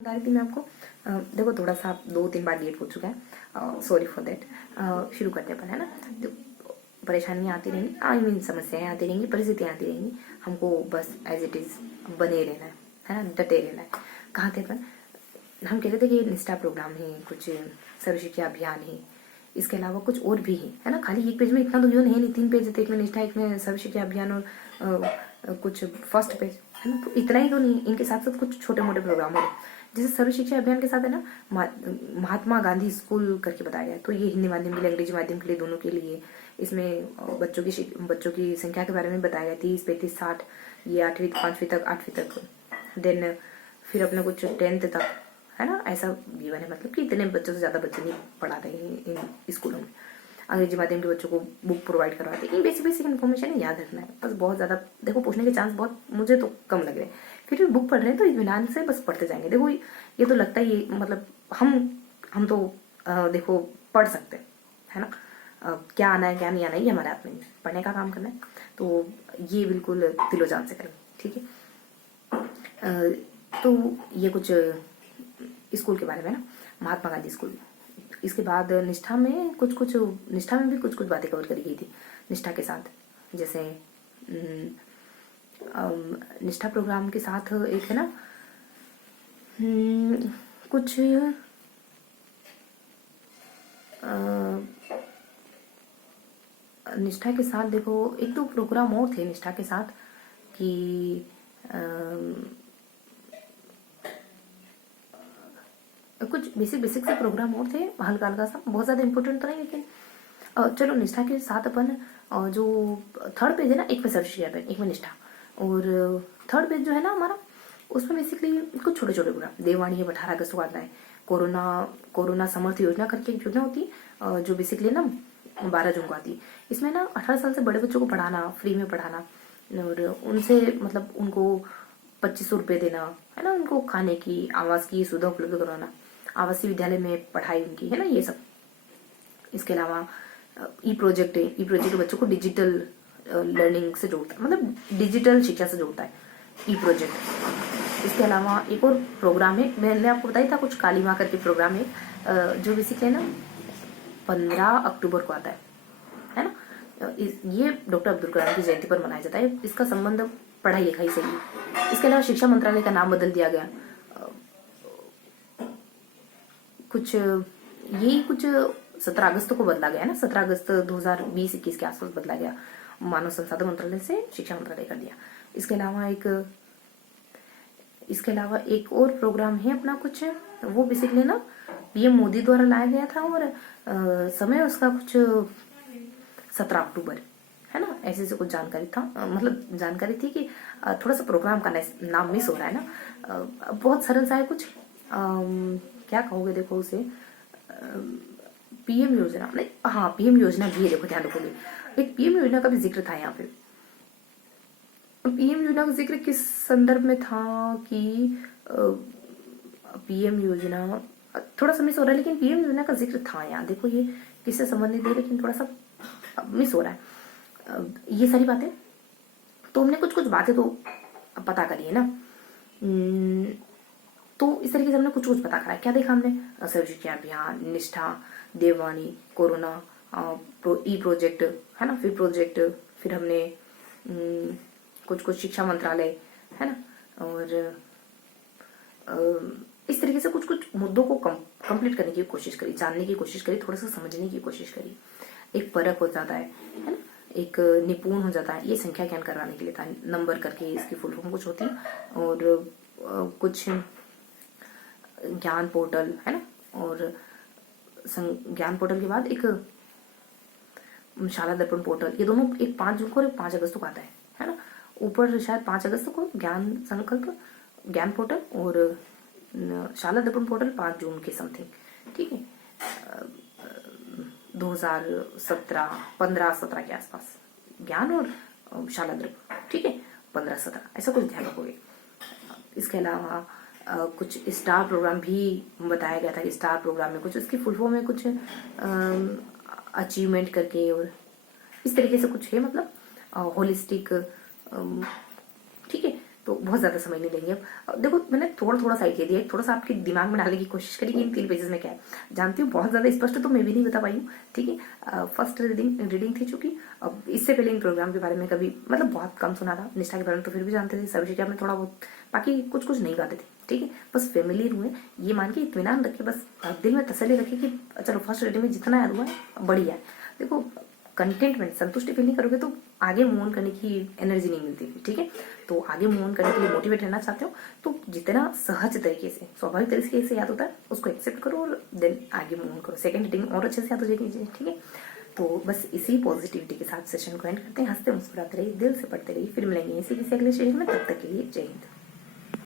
बता रही थी मैं आपको। देखो थोड़ा सा 2-3 बार लेट हो चुका है, सॉरी फॉर देट। शुरू करते पर है ना, तो परेशानियाँ आती रहेंगी, आई मीन समस्याएं आती रहेंगी, परिस्थितियाँ आती रहेंगी। हमको बस एज इट इज़ बने रहना है ना, डटे रहना है। कहाँ थे अपन? हम कह रहे थे कि निष्ठा प्रोग्राम है, कुछ सर्व शिक्षा अभियान है, इसके अलावा कुछ और भी है ना। खाली एक पेज में इतना तो योन है नहीं, 3 पेज थे, एक में निष्ठा, एक में सर्व शिक्षा अभियान और कुछ फर्स्ट पेज है ना। तो इतना ही तो नहीं, इनके साथ साथ कुछ छोटे मोटे प्रोग्राम हो रहे। जैसे सर्व शिक्षा अभियान के साथ है ना, महात्मा गांधी स्कूल करके बताया गया। तो ये हिंदी माध्यम के लिए, अंग्रेजी माध्यम के लिए, दोनों के लिए। इसमें बच्चों की संख्या के बारे में बताया गया, 30, 35, 60, ये 8वीं 5वीं तक, 8वीं तक, देन फिर अपने कुछ 10th तक है ना। ऐसा जीवन है, मतलब कि इतने बच्चों से ज़्यादा बच्चे नहीं पढ़ा रहे हैं इन स्कूलों में। अंग्रेजी माध्यम के बच्चों को बुक प्रोवाइड करवाते हैं। बेसिक बेसिक इन्फॉर्मेशन याद रखना है बस। बहुत ज़्यादा देखो पूछने के चांस बहुत मुझे तो कम लग रहे हैं। फिर भी बुक पढ़ रहे हैं तो इत्मीनान से बस पढ़ते जाएंगे। देखो ये तो लगता ही, मतलब हम तो देखो पढ़ सकते हैं है ना। क्या आना है क्या नहीं आना है ये हमारे हाथ में नहीं, पढ़ने का काम करना है। तो ये बिल्कुल दिलो जान से करें, ठीक है। तो ये कुछ स्कूल के बारे में ना, महात्मा गांधी स्कूल। इसके बाद निष्ठा में निष्ठा में भी कुछ बातें कवर करी गई थी निष्ठा के साथ। जैसे निष्ठा प्रोग्राम के साथ एक है ना, कुछ निष्ठा के साथ देखो 1-2 प्रोग्राम और थे निष्ठा के साथ कि कुछ बेसिक से प्रोग्राम और थे, हल्का हल्का सा, बहुत ज़्यादा इंपॉर्टेंट तो नहीं, लेकिन चलो निष्ठा के साथ अपन जो 3rd पेज है ना, एक में सर्व शिक्षा अभियान, एक में निष्ठा, और 3rd पेज जो है ना हमारा, उसमें बेसिकली कुछ छोटे छोटे प्रोग्राम। देववाणी है, 18 अगस्त को आता है। कोरोना समर्थ योजना करके एक योजना होती है, जो बेसिकली ना 12 जून को आती है। इसमें ना 18 साल से बड़े बच्चों को पढ़ाना, फ्री में पढ़ाना, और उनसे मतलब उनको 2500 रुपये देना है ना, उनको खाने की, आवास की सुविधा उपलब्ध करवाना, आवासीय विद्यालय में पढ़ाई उनकी है ना, ये सब। इसके अलावा ई प्रोजेक्ट है। ई प्रोजेक्ट बच्चों को डिजिटल लर्निंग से जोड़ता है, मतलब डिजिटल शिक्षा से जोड़ता है ई प्रोजेक्ट। इसके अलावा एक और प्रोग्राम है, मैंने आपको बताया था कुछ काली माँ करके प्रोग्राम है, जो बेसिकली ना 15 अक्टूबर को आता है ना। ये डॉक्टर अब्दुल कलाम की जयंती पर मनाया जाता है। इसका संबंध पढ़ाई लिखाई से ही। इसके अलावा शिक्षा मंत्रालय का नाम बदल दिया गया। कुछ 17 अगस्त को बदला गया है ना, 17 अगस्त 2020-21 के आसपास बदला गया, मानव संसाधन मंत्रालय से शिक्षा मंत्रालय कर दिया। इसके अलावा एक और प्रोग्राम है अपना कुछ, वो बेसिकली ना पीएम मोदी द्वारा लाया गया था, और समय उसका कुछ 17 अक्टूबर है ना। ऐसे से कुछ जानकारी था, मतलब जानकारी थी कि थोड़ा सा प्रोग्राम का नाम मिस हो रहा है ना। बहुत सरल सा है कुछ, क्या कहोगे देखो उसे, पीएम योजना नहीं, हाँ पीएम योजना भी है, देखो ध्यान रखोगे। एक पीएम योजना का भी जिक्र था यहाँ पे। पीएम योजना का जिक्र किस संदर्भ में था कि पीएम योजना थोड़ा सा मिस हो रहा है, लेकिन पीएम योजना का जिक्र था यहाँ। देखो ये किससे संबंधित है, लेकिन थोड़ा सा मिस हो रहा है। ये सारी बातें तो हमने कुछ बातें तो पता करी है ना। तो इस तरीके से हमने कुछ पता करा। क्या देखा हमने? सर्व शिक्षा अभियान, निष्ठा, देववाणी, कोरोना, ई प्रोजेक्ट है ना, फिर प्रोजेक्ट, फिर हमने कुछ शिक्षा मंत्रालय है ना, और इस तरीके से कुछ मुद्दों को कंप्लीट करने की कोशिश करी, जानने की कोशिश करी, थोड़ा सा समझने की कोशिश करी। एक परख हो जाता है ना, एक निपुण हो जाता है। ये संख्या ज्ञान करवाने के लिए था, नंबर करके इसकी फुल फॉर्म कुछ होती है, और कुछ ज्ञान पोर्टल है ना, और ज्ञान पोर्टल के बाद एक शाला दर्पण पोर्टल। ये दोनों एक 5 जून को और एक 5 अगस्त को आता है ना। ऊपर शायद 5 अगस्त को ज्ञान संकल्प, ज्ञान पोर्टल, और शाला दर्पण पोर्टल 5 जून के समथिंग, ठीक है, 2017, 15-17 के आसपास ज्ञान और शाला दर्पण, ठीक है, 15-17 ऐसा कुछ ध्यान रखोगे। इसके अलावा कुछ स्टार प्रोग्राम भी बताया गया था कि स्टार प्रोग्राम में कुछ उसकी फुल फॉर्म में कुछ अचीवमेंट करके, और इस तरीके से कुछ है, मतलब होलिस्टिक, ठीक है। तो बहुत ज़्यादा समय नहीं लेंगे। अब देखो मैंने थोड़ा थोड़ा सा आइडिया दिया, थोड़ा सा आपके दिमाग में डालने की कोशिश करी कि इन 3 पेजेस में क्या है। जानती हूँ बहुत ज़्यादा स्पष्ट तो मैं भी नहीं बता पाई हूँ, ठीक है। फर्स्ट रीडिंग थी चूंकि। अब इससे पहले इन प्रोग्राम के बारे में कभी मतलब बहुत कम सुना था, निष्ठा के बारे में तो फिर भी जानते थे, सर्वशिक्षा में थोड़ा बहुत, बाकी कुछ कुछ नहीं गाते थे, ठीक है। बस फेमिलियर हुए, ये मान के इत्मीनान रखे, बस दिल में तसल्ली रखे कि चलो फर्स्ट रीडिंग में जितना याद हुआ है बढ़िया है। देखो कंटेंटमेंट, संतुष्टि फील नहीं करोगे तो आगे मूव ऑन करने की एनर्जी नहीं मिलती, ठीक है। तो आगे मूव ऑन करने के लिए मोटिवेट रहना चाहते हो तो जितना सहज तरीके से, स्वाभाविक तरीके से याद होता है उसको एक्सेप्ट करो और देन आगे मूव ऑन करो। सेकंड रीडिंग और अच्छे से याद हो जाएगी, ठीक है। तो बस इसी पॉजिटिविटी के साथ सेशन को एंड करते हैं। हंसते मुस्कुराते रहिए, दिल से पढ़ते रहिए, फिर मिलेंगे इसी किसी अगले सेशन में। तब तक के लिए जय हिंद।